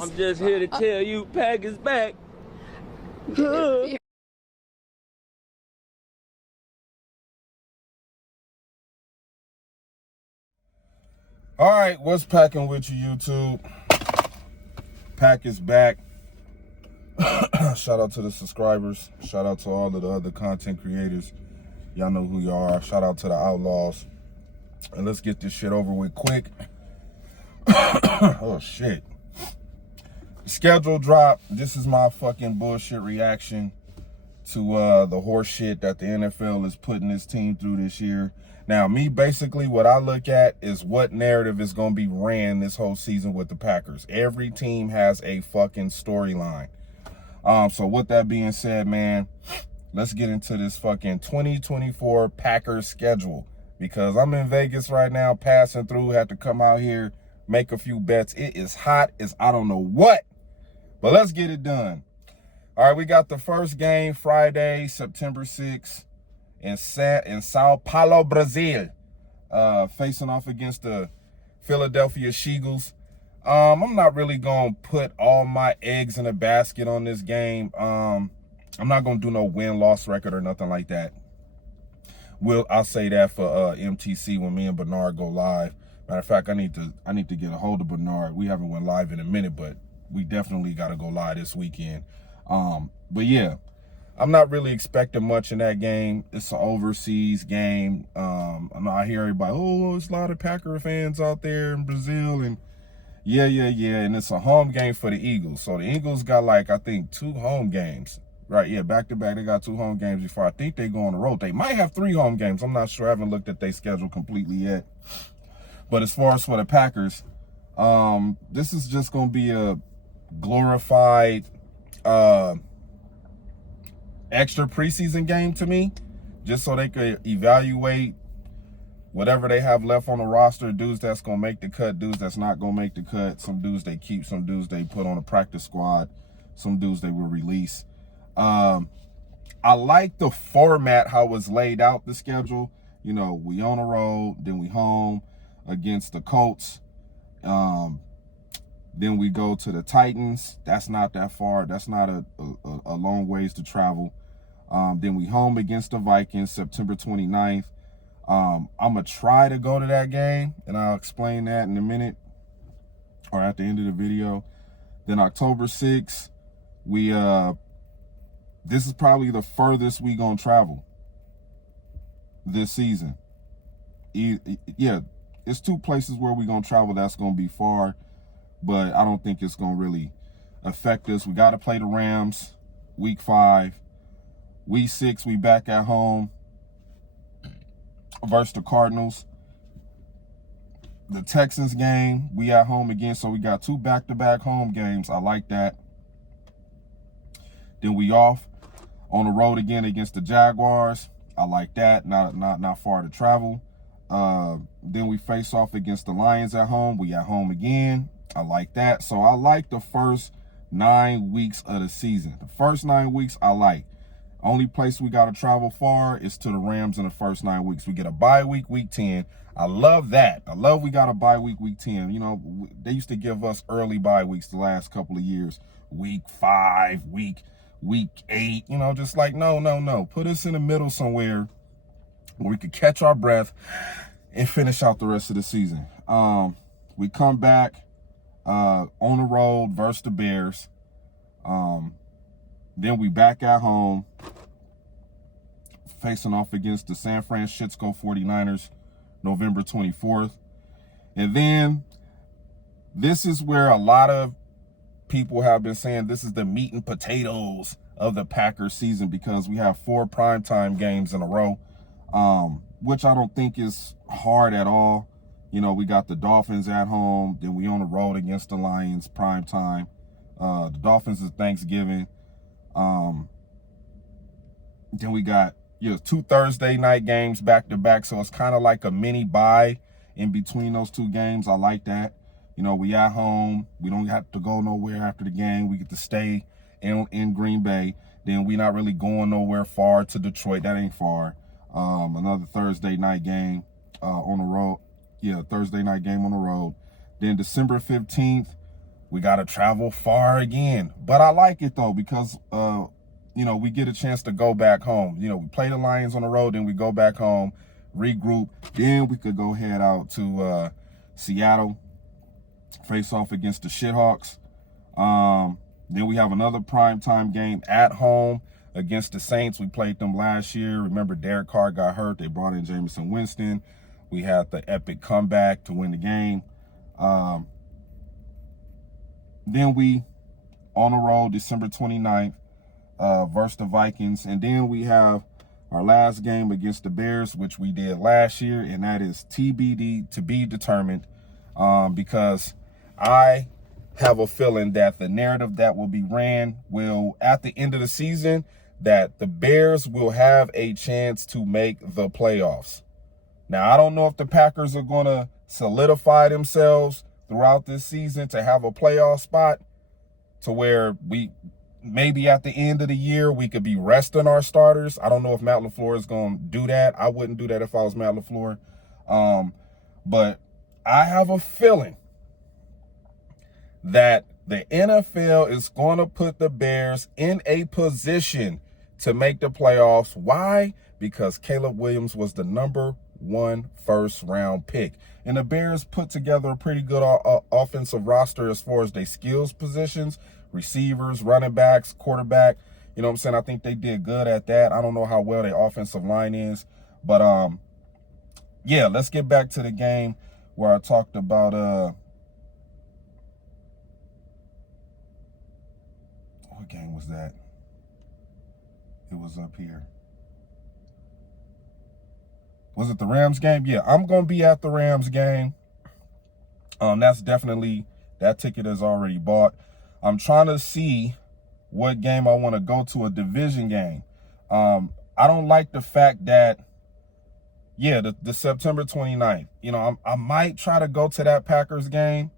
I'm just here to tell you, Pack is back. All right, what's packing with you, YouTube? Pack is back. Shout out to the subscribers. Shout out to all of the other content creators. Y'all know who you are. Shout out to the Outlaws. And let's get this shit over with quick. Oh, shit. Schedule drop. This is my fucking bullshit reaction to the horse shit that the NFL is putting this team through this year. Now, me, basically, what I look at is what narrative is going to be ran this whole season with the Packers. Every team has a fucking storyline. So with that being said, man, let's get into this fucking 2024 Packers schedule. Because I'm in Vegas right now, passing through, had to come out here, make a few bets. It is hot as I don't know what. But let's get it done. All right, we got the first game Friday, September 6th in Sao Paulo, Brazil, facing off against the Philadelphia Eagles. I'm not really going to put all my eggs in a basket on this game. I'm not going to do no win-loss record or nothing like that. I'll say that for MTC when me and Bernard go live. Matter of fact, I need to get a hold of Bernard. We haven't went live in a minute, but we definitely got to go live this weekend. But yeah, I'm not really expecting much in that game. It's an overseas game. I hear everybody, oh, there's a lot of Packer fans out there in Brazil, and yeah. And it's a home game for the Eagles. So the Eagles got I think 2 home games. Right, yeah, back-to-back. They got 2 home games before. I think they go on the road. They might have 3 home games. I'm not sure. I haven't looked at their schedule completely yet. But as far as for the Packers, this is just going to be a glorified extra preseason game to me, just so they could evaluate whatever they have left on the roster, dudes that's going to make the cut, dudes that's not going to make the cut, some dudes they keep, some dudes they put on a practice squad, some dudes they will release. I like the format, how it's laid out, the schedule. You know, we on the road, then we home against the Colts. Then we go to the Titans. That's not that far. That's not a long ways to travel. Then we home against the Vikings, September 29th. I'm going to try to go to that game, and I'll explain that in a minute or at the end of the video. Then October 6th, this is probably the furthest we gonna travel this season. Yeah, it's 2 places where we gonna travel that's gonna be far, but I don't think it's gonna really affect us. We got to play the Rams week 5. Week 6, we back at home versus the Cardinals. The Texans game, we at home again, so we got 2 back-to-back home games. I like that. Then we off on the road again against the Jaguars. I like that. Not far to travel. Then we face off against the Lions at home. We at home again. I like that. So I like the first 9 weeks of the season. The first 9 weeks I like. Only place we got to travel far is to the Rams in the first 9 weeks. We get a bye week, week 10. I love that. I love we got a bye week, week 10. You know, they used to give us early bye weeks the last couple of years. Week 5, week 8, you know, just no. Put us in the middle somewhere where we could catch our breath and finish out the rest of the season. We come back on the road versus the Bears. Then we back at home facing off against the San Francisco 49ers, November 24th. And then this is where a lot of people have been saying this is the meat and potatoes of the Packers season, because we have 4 primetime games in a row, which I don't think is hard at all. You know, we got the Dolphins at home, then we on the road against the Lions, primetime. The Dolphins is Thanksgiving. Then we got 2 Thursday night games back to back, so it's kind of like a mini bye in between those 2 games. I like that. You know, we at home. We don't have to go nowhere after the game. We get to stay in Green Bay. Then we not really going nowhere far to Detroit. That ain't far. Another Thursday night game on the road. Yeah, Thursday night game on the road. Then December 15th, We got to travel far again. But I like it, though, because, you know, we get a chance to go back home. You know, we play the Lions on the road, then we go back home, regroup. Then we could go head out to Seattle, face off against the Shithawks. Then we have another primetime game at home against the Saints. We played them last year. Remember, Derek Carr got hurt. They brought in Jameson Winston. We had the epic comeback to win the game. Then we, on the road, December 29th, versus the Vikings. And then we have our last game against the Bears, which we did last year, and that is TBD, to be determined, because I have a feeling that the narrative that will be ran will, at the end of the season, that the Bears will have a chance to make the playoffs. Now, I don't know if the Packers are going to solidify themselves throughout this season to have a playoff spot to where we maybe at the end of the year we could be resting our starters. I don't know if Matt LaFleur is going to do that. I wouldn't do that if I was Matt LaFleur. But I have a feeling that the NFL is going to put the Bears in a position to make the playoffs. Why? Because Caleb Williams was the number 1 first-round pick. And the Bears put together a pretty good offensive roster as far as their skills positions, receivers, running backs, quarterback. You know what I'm saying? I think they did good at that. I don't know how well their offensive line is. But, yeah, let's get back to the game where I talked about what game was that? It was up here. Was it the Rams game? Yeah, I'm going to be at the Rams game. That's definitely, that ticket is already bought. I'm trying to see what game I want to go to, a division game. I don't like the fact that, yeah, the September 29th, you know, I might try to go to that Packers game,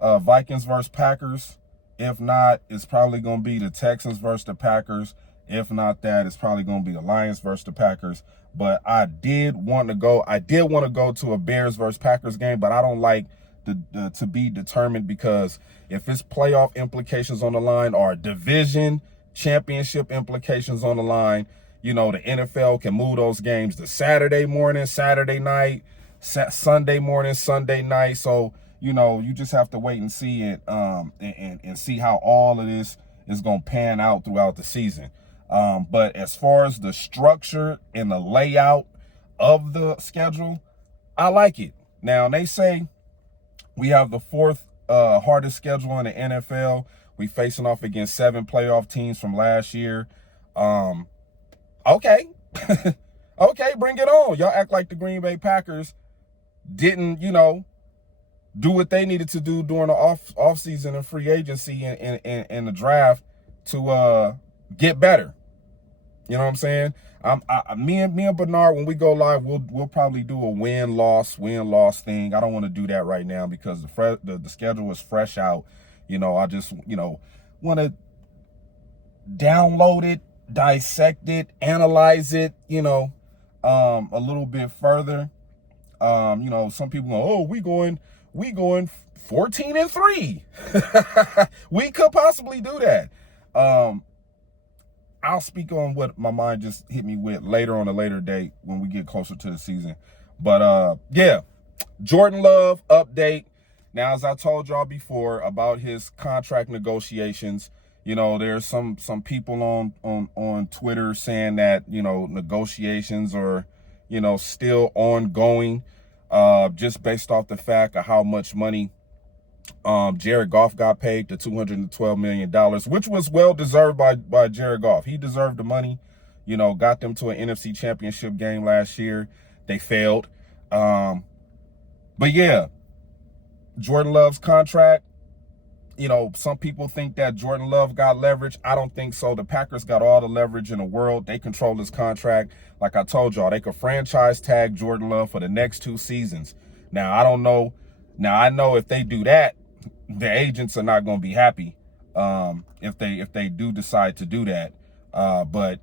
Vikings versus Packers. If not, it's probably going to be the Texans versus the Packers. If not that, it's probably going to be the Lions versus the Packers. But I did want to go. I did want to go to a Bears versus Packers game, but I don't like the to be determined, because if it's playoff implications on the line or division championship implications on the line, you know, the NFL can move those games to Saturday morning, Saturday night, Sunday morning, Sunday night. So, you know, you just have to wait and see it, and see how all of this is going to pan out throughout the season. But as far as the structure and the layout of the schedule, I like it. Now, they say we have the 4th hardest schedule in the NFL. We facing off against 7 playoff teams from last year. Okay. Okay, bring it on. Y'all act like the Green Bay Packers didn't, you know, do what they needed to do during the off season and free agency and the draft to get better. You know what I'm saying? Me and Bernard, when we go live, we'll probably do a win-loss thing. I don't want to do that right now because the schedule is fresh out. You know, I just, you know, want to download it, dissect it, analyze it, you know, a little bit further. You know, some people go, oh, we going 14-3. We could possibly do that. I'll speak on what my mind just hit me with later on a later date when we get closer to the season. But yeah, Jordan Love update. Now, as I told y'all before about his contract negotiations, you know, there's some people on Twitter saying that, you know, negotiations are, you know, still ongoing, just based off the fact of how much money Jared Goff got paid, the $212 million, which was well deserved by Jared Goff. He deserved the money, you know, got them to an NFC championship game last year. They failed. But yeah, Jordan Love's contract, you know, some people think that Jordan Love got leverage. I don't think so. The Packers got all the leverage in the world. They control his contract. Like I told y'all, they could franchise tag Jordan Love for the next 2 seasons. Now, I don't know. Now, I know if they do that, the agents are not going to be happy if they do decide to do that. But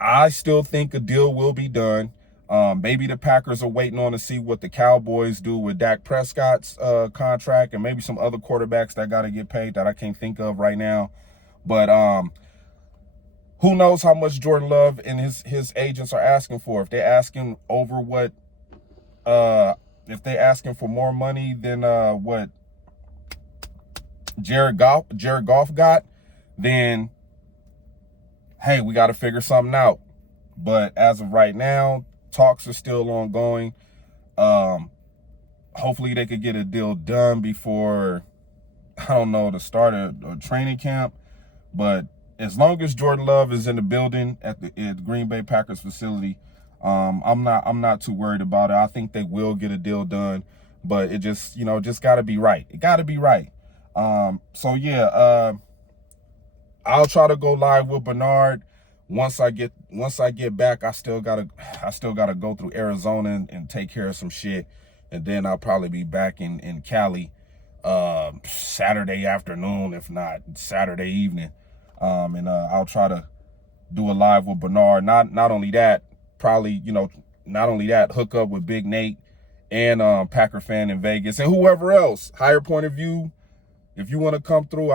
I still think a deal will be done. Maybe the Packers are waiting on to see what the Cowboys do with Dak Prescott's contract, and maybe some other quarterbacks that got to get paid that I can't think of right now. But who knows how much Jordan Love and his agents are asking for? If they're asking over what, if they're asking for more money than what Jared Goff got, then hey, we got to figure something out. But as of right now, talks are still ongoing. Hopefully they could get a deal done before, I don't know, the start of training camp. But as long as Jordan Love is in the building at the Green Bay Packers facility, I'm not too worried about it. I think they will get a deal done, but it just, just got to be right. It got to be right. So yeah, I'll try to go live with Bernard. Once I get back, I still gotta go through Arizona and take care of some shit, and then I'll probably be back in Cali Saturday afternoon, if not Saturday evening. And I'll try to do a live with Bernard. Not only that, probably hook up with Big Nate and Packer Fan in Vegas and whoever else. Higher Point of View. If you want to come through, we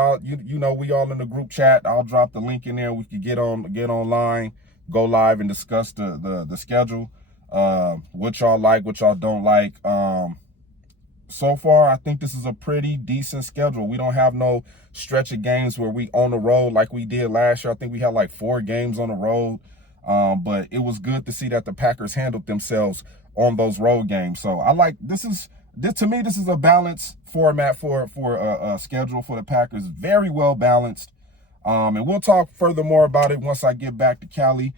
all in the group chat. I'll drop the link in there. We can get online, go live, and discuss the schedule. What y'all like, what y'all don't like. So far, I think this is a pretty decent schedule. We don't have no stretch of games where we on the road like we did last year. I think we had like 4 games on the road. But it was good to see that the Packers handled themselves on those road games. So I like to me, this is a balanced format for a schedule for the Packers. Very well balanced. And we'll talk furthermore about it once I get back to Cali.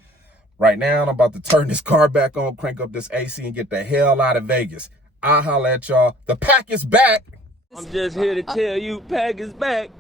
Right now, I'm about to turn this car back on, crank up this AC, and get the hell out of Vegas. I'll holla at y'all. The Pack is back. I'm just here to tell you, Pack is back.